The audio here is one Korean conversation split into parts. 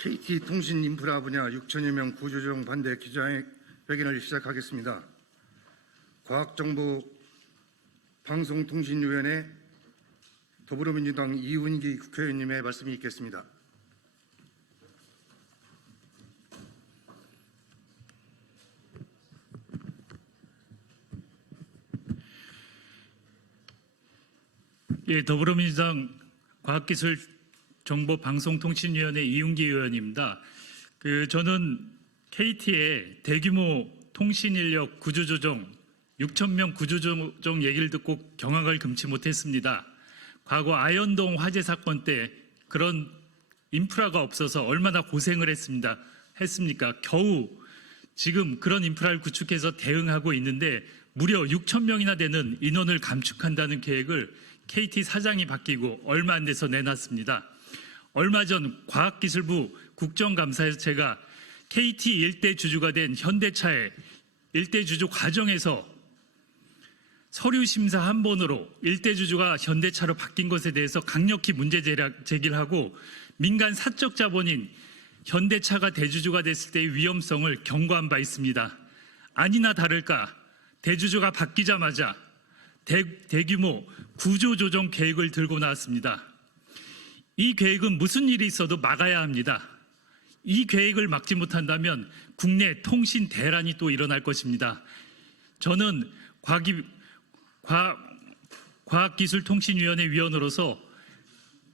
KT통신인프라 분야 6천여 명 구조조정 반대 기자회견을 시작하겠습니다. 과학정보방송통신위원회 더불어민주당 이운기 국회의원님의 말씀이 있겠습니다. 예, 더불어민주당 과학기술정보방송통신위원회 이운기 의원입니다. 저는 KT의 대규모 통신인력 구조조정 6,000명 구조조정 얘기를 듣고 경악을 금치 못했습니다. 과거 아현동 화재 사건 때 그런 인프라가 없어서 얼마나 고생을 했습니까? 겨우 지금 그런 인프라를 구축해서 대응하고 있는데 무려 6,000명이나 되는 인원을 감축한다는 계획을 KT 사장이 바뀌고 얼마 안 돼서 내놨습니다. 얼마 전 과학기술부 국정감사에서 제가 KT 일대 주주가 된 현대차의 일대 주주 과정에서 서류 심사 한 번으로 일대 주주가 현대차로 바뀐 것에 대해서 강력히 문제 제기를 하고 민간 사적 자본인 현대차가 대주주가 됐을 때의 위험성을 경고한 바 있습니다. 아니나 다를까 대주주가 바뀌자마자 대규모 구조조정 계획을 들고 나왔습니다. 이 계획은 무슨 일이 있어도 막아야 합니다. 이 계획을 막지 못한다면 국내 통신 대란이 또 일어날 것입니다. 저는 과학기술통신위원회 위원으로서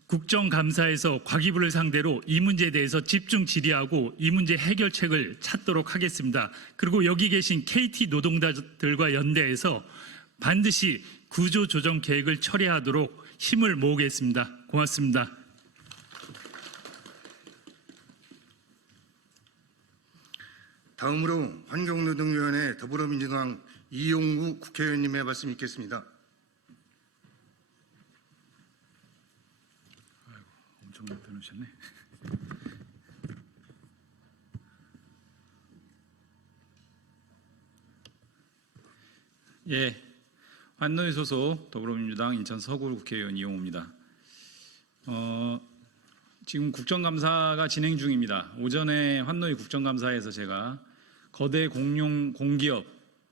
국정감사에서 과기부를 상대로 이 문제에 대해서 집중 질의하고 이 문제 해결책을 찾도록 하겠습니다. 그리고 여기 계신 KT 노동자들과 연대해서 반드시 구조조정 계획을 처리하도록 힘을 모으겠습니다. 고맙습니다. 다음으로 환경노동위원회 더불어민주당 이용구 국회의원님의 말씀이 있겠습니다. 아이고, 엄청 높여 놓으셨네. 예, 환노위 소속 더불어민주당 인천 서구 국회의원 이용우입니다. 지금 국정감사가 진행 중입니다. 오전에 환노위 국정감사에서 제가 거대 공기업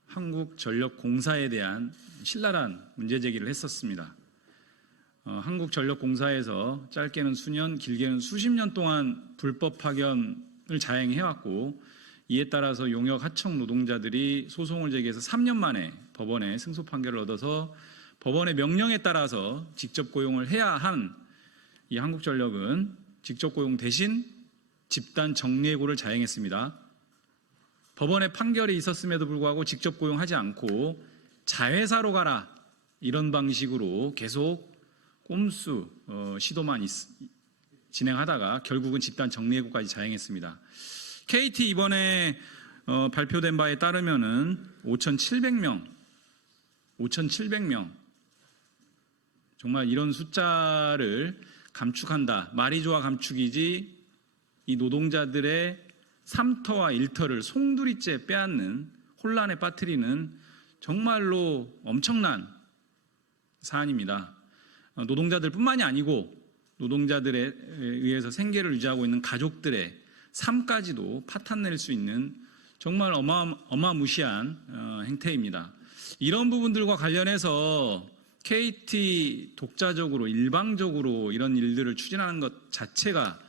한국전력공사에 대한 신랄한 문제 제기를 했었습니다. 한국전력공사에서 짧게는 수년, 길게는 수십 년 동안 불법 파견을 자행해왔고 이에 따라서 용역 하청 노동자들이 소송을 제기해서 3년 만에 법원에 승소 판결을 얻어서 법원의 명령에 따라서 직접 고용을 해야 한 이 한국전력은 직접 고용 대신 집단 정리해고를 자행했습니다. 법원의 판결이 있었음에도 불구하고 직접 고용하지 않고 자회사로 가라 이런 방식으로 계속 꼼수 시도만 진행하다가 결국은 집단 정리해고까지 자행했습니다. KT 이번에 발표된 바에 따르면은 5,700명 정말 이런 숫자를 감축한다. 말이 좋아 감축이지 이 노동자들의 3터와 1터를 송두리째 빼앗는 혼란에 빠뜨리는 정말로 엄청난 사안입니다. 노동자들뿐만이 아니고 노동자들에 의해서 생계를 유지하고 있는 가족들의 삶까지도 파탄낼 수 있는 정말 어마무시한 행태입니다. 이런 부분들과 관련해서 KT 독자적으로 일방적으로 이런 일들을 추진하는 것 자체가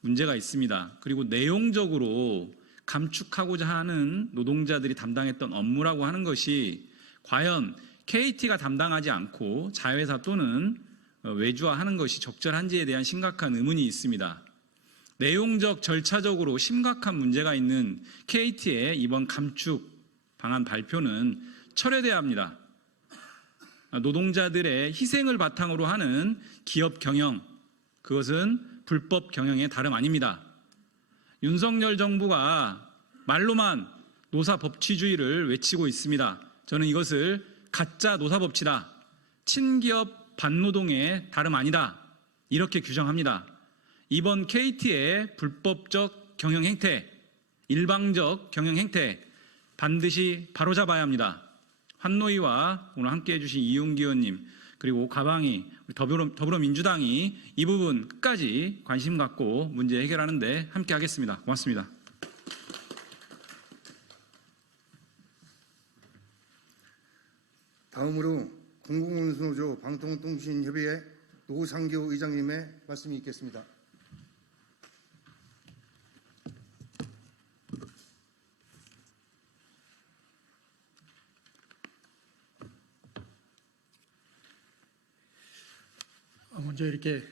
문제가 있습니다. 그리고 내용적으로 감축하고자 하는 노동자들이 담당했던 업무라고 하는 것이 과연 KT가 담당하지 않고 자회사 또는 외주화하는 것이 적절한지에 대한 심각한 의문이 있습니다. 내용적, 절차적으로 심각한 문제가 있는 KT의 이번 감축 방안 발표는 철회돼야 합니다. 노동자들의 희생을 바탕으로 하는 기업 경영, 그것은 불법 경영의 다름 아닙니다. 윤석열 정부가 말로만 노사법치주의를 외치고 있습니다. 저는 이것을 가짜 노사법치다, 친기업 반노동의 다름 아니다 이렇게 규정합니다. 이번 KT의 불법적 경영 행태, 일방적 경영 행태 반드시 바로잡아야 합니다. 환노위와 오늘 함께해 주신 이용기 의원님 그리고 가방이 우리 더불어민주당이 이 부분 끝까지 관심 갖고 문제 해결하는데 함께 하겠습니다. 고맙습니다. 다음으로 공공운수노조 방통통신협의회 노상교 의장님의 말씀이 있겠습니다. 먼저 이렇게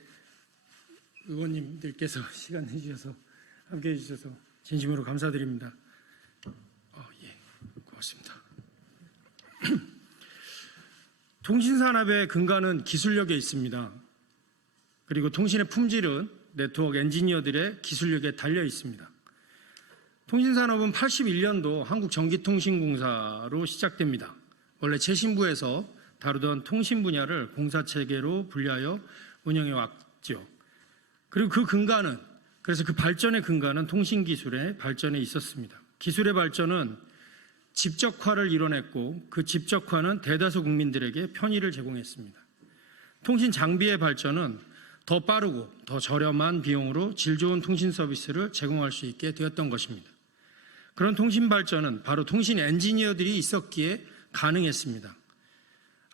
의원님들께서 시간 내주셔서 함께해 주셔서 진심으로 감사드립니다. 예, 고맙습니다. 통신산업의 근간은 기술력에 있습니다. 그리고 통신의 품질은 네트워크 엔지니어들의 기술력에 달려 있습니다. 통신산업은 81년도 한국전기통신공사로 시작됩니다. 원래 최신부에서 다루던 통신 분야를 공사체계로 분리하여 운영해 왔죠. 그리고 그래서 그 발전의 근간은 통신기술의 발전에 있었습니다. 기술의 발전은 집적화를 이뤄냈고 그 집적화는 대다수 국민들에게 편의를 제공했습니다. 통신 장비의 발전은 더 빠르고 더 저렴한 비용으로 질 좋은 통신 서비스를 제공할 수 있게 되었던 것입니다. 그런 통신 발전은 바로 통신 엔지니어들이 있었기에 가능했습니다.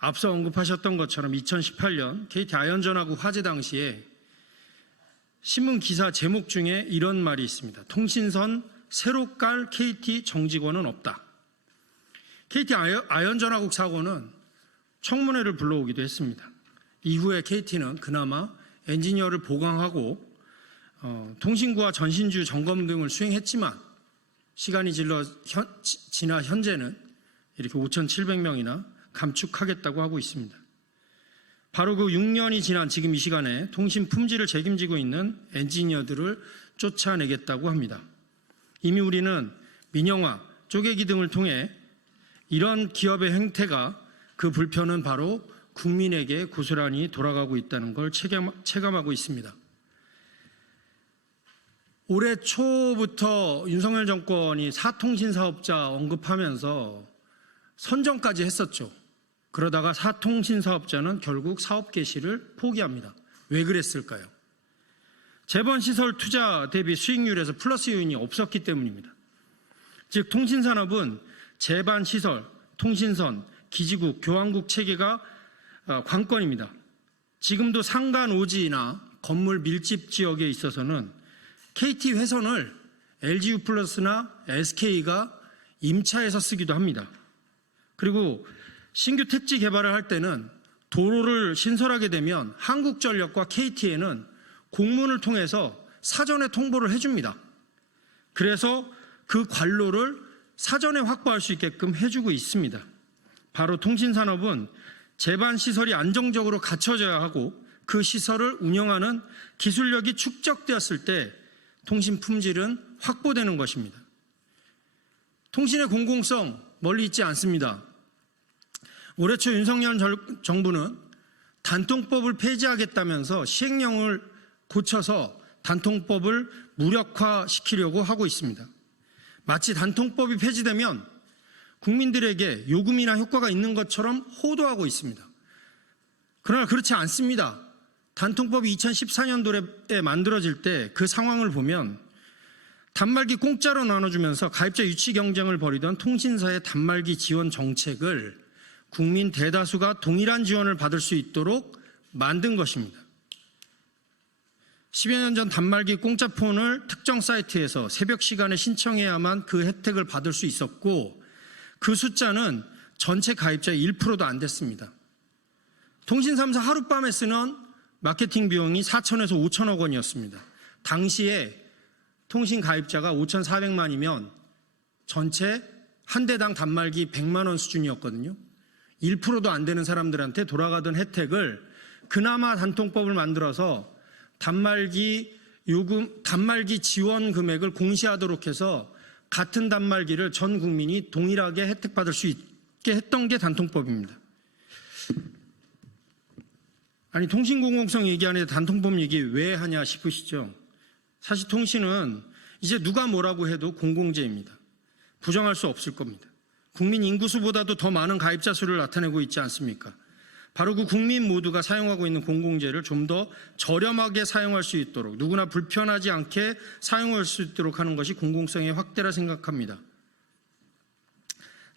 앞서 언급하셨던 것처럼 2018년 KT 아현전화국 화재 당시에 신문 기사 제목 중에 이런 말이 있습니다. 통신선 새로 깔 KT 정직원은 없다. KT 아현전화국 사고는 청문회를 불러오기도 했습니다. 이후에 KT는 그나마 엔지니어를 보강하고 통신구와 전신주 점검 등을 수행했지만 시간이 지나 현재는 이렇게 5,700명이나 감축하겠다고 하고 있습니다. 바로 그 6년이 지난 지금 이 시간에 통신 품질을 책임지고 있는 엔지니어들을 쫓아내겠다고 합니다. 이미 우리는 민영화, 쪼개기 등을 통해 이런 기업의 행태가 그 불편은 바로 국민에게 고스란히 돌아가고 있다는 걸 체감하고 있습니다. 올해 초부터 윤석열 정권이 사통신 사업자 언급하면서 선정까지 했었죠. 그러다가 사통신 사업자는 결국 사업 개시를 포기합니다. 왜 그랬을까요? 재번 시설 투자 대비 수익률에서 플러스 요인이 없었기 때문입니다. 즉 통신산업은 재반 시설, 통신선, 기지국, 교환국 체계가 관건입니다. 지금도 상간 오지나 건물 밀집 지역에 있어서는 KT 회선을 LGU 플러스나 SK가 임차해서 쓰기도 합니다. 그리고 신규 택지 개발을 할 때는 도로를 신설하게 되면 한국전력과 KT에는 공문을 통해서 사전에 통보를 해줍니다. 그래서 그 관로를 사전에 확보할 수 있게끔 해주고 있습니다. 바로 통신산업은 제반 시설이 안정적으로 갖춰져야 하고 그 시설을 운영하는 기술력이 축적되었을 때 통신 품질은 확보되는 것입니다. 통신의 공공성 멀리 있지 않습니다. 올해 초 윤석열 정부는 단통법을 폐지하겠다면서 시행령을 고쳐서 단통법을 무력화시키려고 하고 있습니다. 마치 단통법이 폐지되면 국민들에게 요금이나 효과가 있는 것처럼 호도하고 있습니다. 그러나 그렇지 않습니다. 단통법이 2014년도에 만들어질 때 그 상황을 보면 단말기 공짜로 나눠주면서 가입자 유치 경쟁을 벌이던 통신사의 단말기 지원 정책을 국민 대다수가 동일한 지원을 받을 수 있도록 만든 것입니다. 10여 년 전 단말기 공짜폰을 특정 사이트에서 새벽 시간에 신청해야만 그 혜택을 받을 수 있었고 그 숫자는 전체 가입자의 1%도 안 됐습니다. 통신 3사 하룻밤에 쓰는 마케팅 비용이 4천에서 5천억 원이었습니다. 당시에 통신 가입자가 5,400만이면 전체 한 대당 단말기 100만 원 수준이었거든요. 1%도 안 되는 사람들한테 돌아가던 혜택을 그나마 단통법을 만들어서 단말기 지원 금액을 공시하도록 해서 같은 단말기를 전 국민이 동일하게 혜택받을 수 있게 했던 게 단통법입니다. 아니 통신공공성 얘기하는데 단통법 얘기 왜 하냐 싶으시죠? 사실 통신은 이제 누가 뭐라고 해도 공공재입니다. 부정할 수 없을 겁니다. 국민 인구수보다도 더 많은 가입자 수를 나타내고 있지 않습니까? 바로 그 국민 모두가 사용하고 있는 공공재를 좀 더 저렴하게 사용할 수 있도록, 누구나 불편하지 않게 사용할 수 있도록 하는 것이 공공성의 확대라 생각합니다.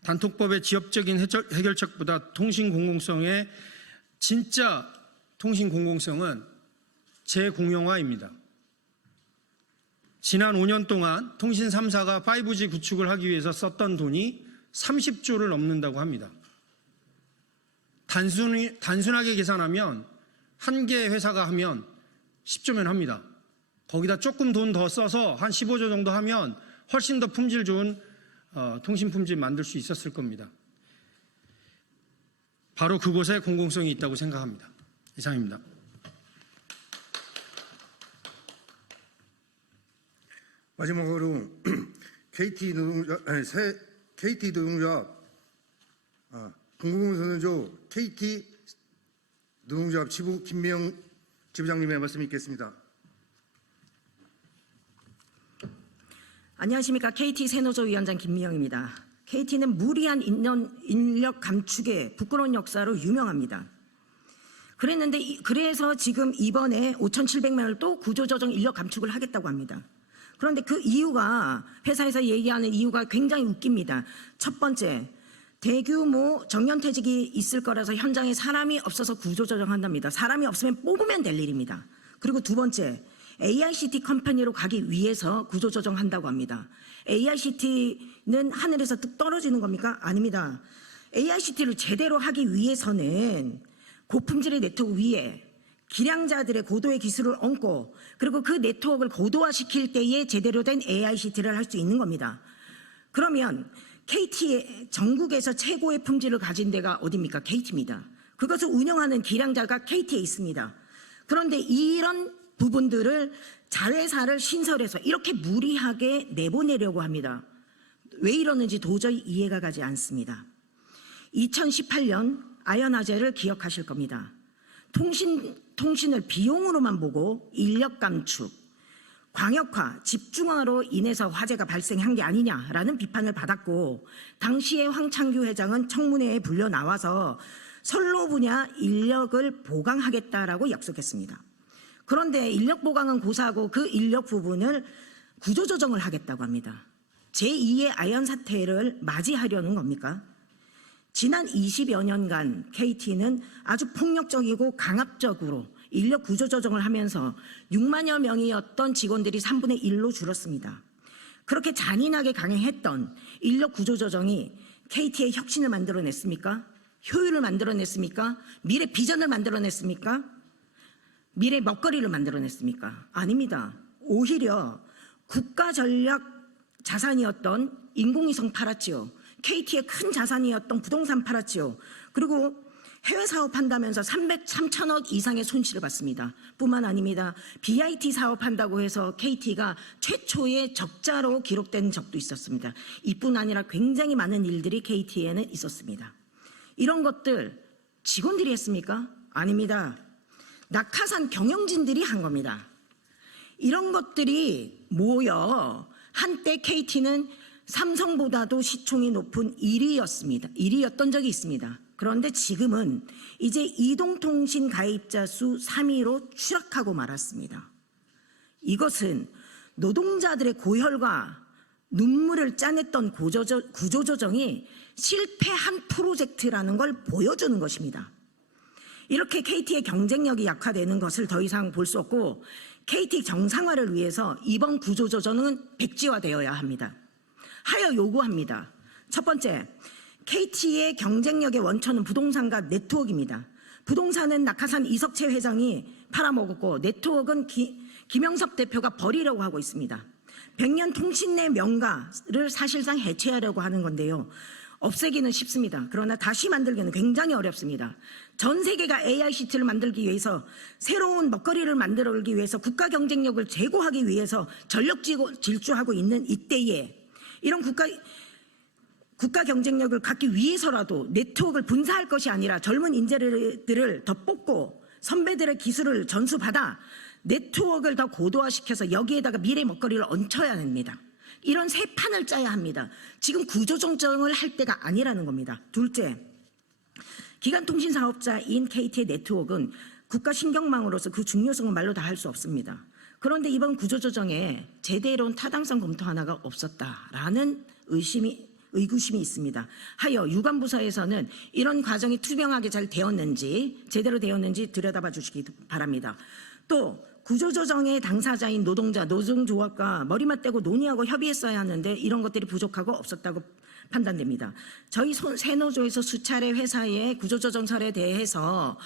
단톡법의 지엽적인 해결책보다 통신 공공성의 진짜 통신 공공성은 재공용화입니다. 지난 5년 동안 통신 3사가 5G 구축을 하기 위해서 썼던 돈이 30조를 넘는다고 합니다. 단순하게 계산하면 한 개 회사가 하면 10조면 합니다. 거기다 조금 돈 더 써서 한 15조 정도 하면 훨씬 더 품질 좋은 통신 품질 만들 수 있었을 겁니다. 바로 그곳에 공공성이 있다고 생각합니다. 이상입니다. 마지막으로 KT 노동자 공공선언조 KT 노동조합 지부 김명 지부장님의 말씀 있겠습니다. 안녕하십니까. KT 새노조 위원장 김미영입니다. KT는 무리한 인력 감축의 부끄러운 역사로 유명합니다. 그래서 지금 이번에 5,700명을 또 구조조정 인력 감축을 하겠다고 합니다. 그런데 그 이유가, 회사에서 얘기하는 이유가 굉장히 웃깁니다. 첫 번째, 대규모 정년퇴직이 있을 거라서 현장에 사람이 없어서 구조조정한답니다. 사람이 없으면 뽑으면 될 일입니다. 그리고 두 번째, AICT 컴퍼니로 가기 위해서 구조조정한다고 합니다. AICT는 하늘에서 뚝 떨어지는 겁니까? 아닙니다. AICT를 제대로 하기 위해서는 고품질의 네트워크 위에 기량자들의 고도의 기술을 얹고, 그리고 그 네트워크를 고도화시킬 때에 제대로 된 AICT를 할 수 있는 겁니다. 그러면 KT의 전국에서 최고의 품질을 가진 데가 어디입니까? KT입니다. 그것을 운영하는 기량자가 KT에 있습니다. 그런데 이런 부분들을 자회사를 신설해서 이렇게 무리하게 내보내려고 합니다. 왜 이러는지 도저히 이해가 가지 않습니다. 2018년 아연화재를 기억하실 겁니다. 통신을 비용으로만 보고 인력 감축, 광역화, 집중화로 인해서 화재가 발생한 게 아니냐라는 비판을 받았고, 당시에 황창규 회장은 청문회에 불려 나와서 선로 분야 인력을 보강하겠다라고 약속했습니다. 그런데 인력 보강은 고사하고 그 인력 부분을 구조조정을 하겠다고 합니다. 제2의 아연 사태를 맞이하려는 겁니까? 지난 20여 년간 KT는 아주 폭력적이고 강압적으로 인력 구조조정을 하면서 6만여 명이었던 직원들이 3분의 1로 줄었습니다. 그렇게 잔인하게 강행했던 인력 구조조정이 KT의 혁신을 만들어냈습니까? 효율을 만들어냈습니까? 미래 비전을 만들어냈습니까? 미래 먹거리를 만들어냈습니까? 아닙니다. 오히려 국가 전략 자산이었던 인공위성 팔았지요. KT의 큰 자산이었던 부동산 팔았지요. 그리고 해외 사업한다면서 3천억 이상의 손실을 봤습니다. 뿐만 아닙니다. BIT 사업한다고 해서 KT가 최초의 적자로 기록된 적도 있었습니다. 이뿐 아니라 굉장히 많은 일들이 KT에는 있었습니다. 이런 것들 직원들이 했습니까? 아닙니다. 낙하산 경영진들이 한 겁니다. 이런 것들이 모여 한때 KT는 삼성보다도 시총이 높은 1위였던 적이 있습니다. 그런데 지금은 이제 이동통신 가입자 수 3위로 추락하고 말았습니다. 이것은 노동자들의 고혈과 눈물을 짜냈던 구조조정이 실패한 프로젝트라는 걸 보여주는 것입니다. 이렇게 KT의 경쟁력이 약화되는 것을 더 이상 볼 수 없고, KT 정상화를 위해서 이번 구조조정은 백지화되어야 합니다. 하여 요구합니다. 첫 번째, KT의 경쟁력의 원천은 부동산과 네트워크입니다. 부동산은 낙하산 이석채 회장이 팔아먹었고, 네트워크는 김영섭 대표가 버리려고 하고 있습니다. 100년 통신내 명가를 사실상 해체하려고 하는 건데요. 없애기는 쉽습니다. 그러나 다시 만들기는 굉장히 어렵습니다. 전 세계가 AICT를 만들기 위해서, 새로운 먹거리를 만들기 위해서, 국가 경쟁력을 제고하기 위해서 전력 질주하고 있는 이때에 이런 국가 경쟁력을 갖기 위해서라도 네트워크를 분사할 것이 아니라 젊은 인재들을 더 뽑고 선배들의 기술을 전수받아 네트워크를 더 고도화시켜서 여기에다가 미래 먹거리를 얹혀야 합니다. 이런 새 판을 짜야 합니다. 지금 구조조정을 할 때가 아니라는 겁니다. 둘째, 기간통신 사업자인 KT의 네트워크는 국가 신경망으로서 그 중요성은 말로 다 할 수 없습니다. 그런데 이번 구조조정에 제대로운 타당성 검토 하나가 없었다라는 의구심이 있습니다. 하여 유관부서에서는 이런 과정이 투명하게 잘 되었는지 제대로 되었는지 들여다봐 주시기 바랍니다. 또 구조조정의 당사자인 노동자, 노동조합과 머리만 떼고 논의하고 협의했어야 하는데 이런 것들이 부족하고 없었다고 판단됩니다. 저희 새노조에서 수차례 회사의 구조조정설에 대해서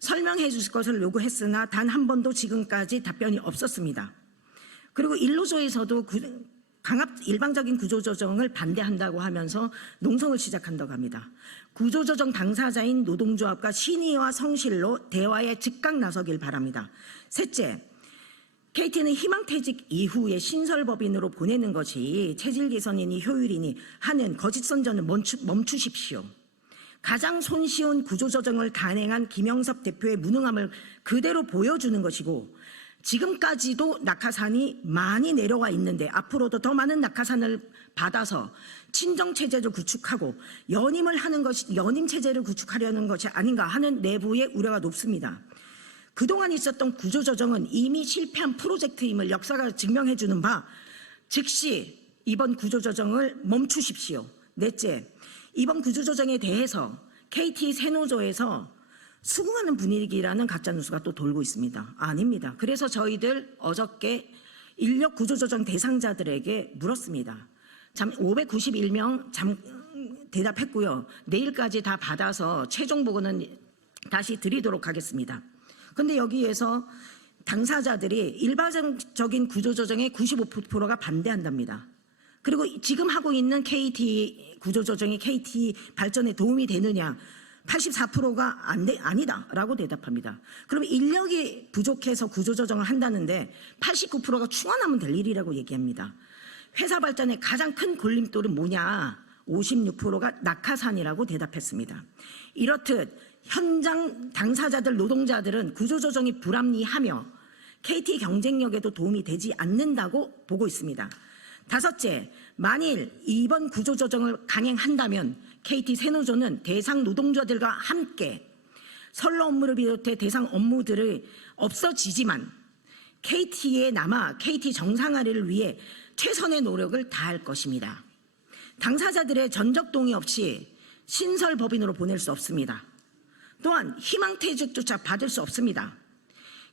설명해 주실 것을 요구했으나 단 한 번도 지금까지 답변이 없었습니다. 그리고 일노조에서도 일방적인 구조조정을 반대한다고 하면서 농성을 시작한다고 합니다. 구조조정 당사자인 노동조합과 신의와 성실로 대화에 즉각 나서길 바랍니다. 셋째, KT는 희망퇴직 이후에 신설법인으로 보내는 것이 체질 개선이니 효율이니 하는 거짓 선전을 멈추십시오. 가장 손쉬운 구조조정을 단행한 김영섭 대표의 무능함을 그대로 보여주는 것이고 지금까지도 낙하산이 많이 내려와 있는데 앞으로도 더 많은 낙하산을 받아서 친정체제를 구축하고 연임 체제를 구축하려는 것이 아닌가 하는 내부의 우려가 높습니다. 그동안 있었던 구조조정은 이미 실패한 프로젝트임을 역사가 증명해주는 바 즉시 이번 구조조정을 멈추십시오. 넷째, 이번 구조조정에 대해서 KT 새노조에서 수긍하는 분위기라는 가짜뉴스가 또 돌고 있습니다. 아닙니다. 그래서 저희들 어저께 인력 구조조정 대상자들에게 물었습니다. 591명 대답했고요. 내일까지 다 받아서 최종 보고는 다시 드리도록 하겠습니다. 그런데 여기에서 당사자들이 일반적인 구조조정의 95%가 반대한답니다. 그리고 지금 하고 있는 KT 구조조정이 KT 발전에 도움이 되느냐? 84%가 아니다라고 대답합니다. 그럼 인력이 부족해서 구조조정을 한다는데 89%가 충원하면 될 일이라고 얘기합니다. 회사 발전의 가장 큰 걸림돌은 뭐냐? 56%가 낙하산이라고 대답했습니다. 이렇듯 현장 당사자들 노동자들은 구조조정이 불합리하며 KT 경쟁력에도 도움이 되지 않는다고 보고 있습니다. 다섯째, 만일 이번 구조조정을 강행한다면 KT 새노조는 대상 노동자들과 함께 선로 업무를 비롯해 대상 업무들이 없어지지만 KT에 남아 KT 정상화를 위해 최선의 노력을 다할 것입니다. 당사자들의 전적 동의 없이 신설법인으로 보낼 수 없습니다. 또한 희망퇴직조차 받을 수 없습니다.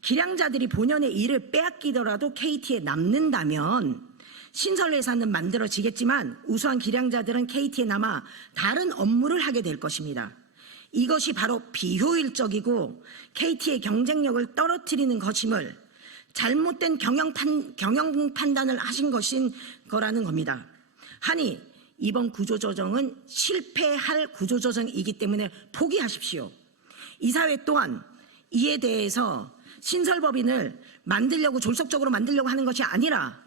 기량자들이 본연의 일을 빼앗기더라도 KT에 남는다면 신설회사는 만들어지겠지만 우수한 기량자들은 KT에 남아 다른 업무를 하게 될 것입니다. 이것이 바로 비효율적이고 KT의 경쟁력을 떨어뜨리는 것임을 잘못된 경영 판단을 하신 것인 거라는 겁니다. 하니 이번 구조조정은 실패할 구조조정이기 때문에 포기하십시오. 이사회 또한 이에 대해서 신설법인을 졸속적으로 만들려고 하는 것이 아니라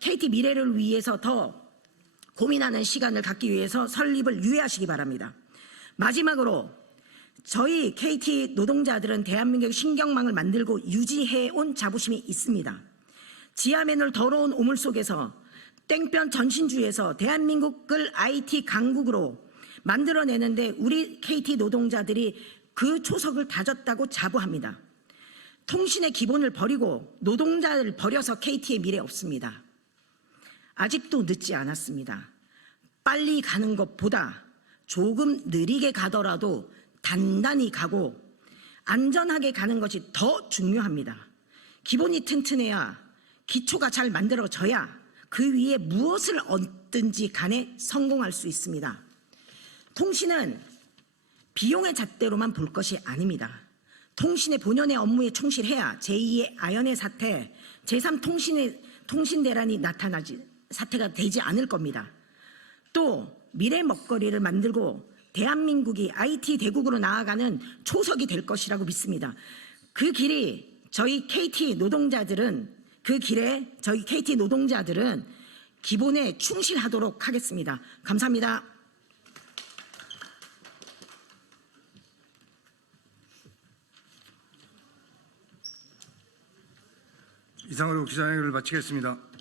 KT 미래를 위해서 더 고민하는 시간을 갖기 위해서 설립을 유예하시기 바랍니다. 마지막으로 저희 KT 노동자들은 대한민국 신경망을 만들고 유지해온 자부심이 있습니다. 지하맨홀 더러운 오물 속에서 땡볕 전신주에서 대한민국을 IT 강국으로 만들어내는데 우리 KT 노동자들이 그 초석을 다졌다고 자부합니다. 통신의 기본을 버리고 노동자를 버려서 KT의 미래 없습니다. 아직도 늦지 않았습니다. 빨리 가는 것보다 조금 느리게 가더라도 단단히 가고 안전하게 가는 것이 더 중요합니다. 기본이 튼튼해야 기초가 잘 만들어져야 그 위에 무엇을 얻든지 간에 성공할 수 있습니다. 통신은 비용의 잣대로만 볼 것이 아닙니다. 통신의 본연의 업무에 충실해야 제2의 아연의 사태, 제3 통신대란이 사태가 되지 않을 겁니다. 또 미래 먹거리를 만들고 대한민국이 IT 대국으로 나아가는 초석이 될 것이라고 믿습니다. 그 길이 저희 KT 노동자들은 기본에 충실하도록 하겠습니다. 감사합니다. 이상으로 기자회견을 마치겠습니다.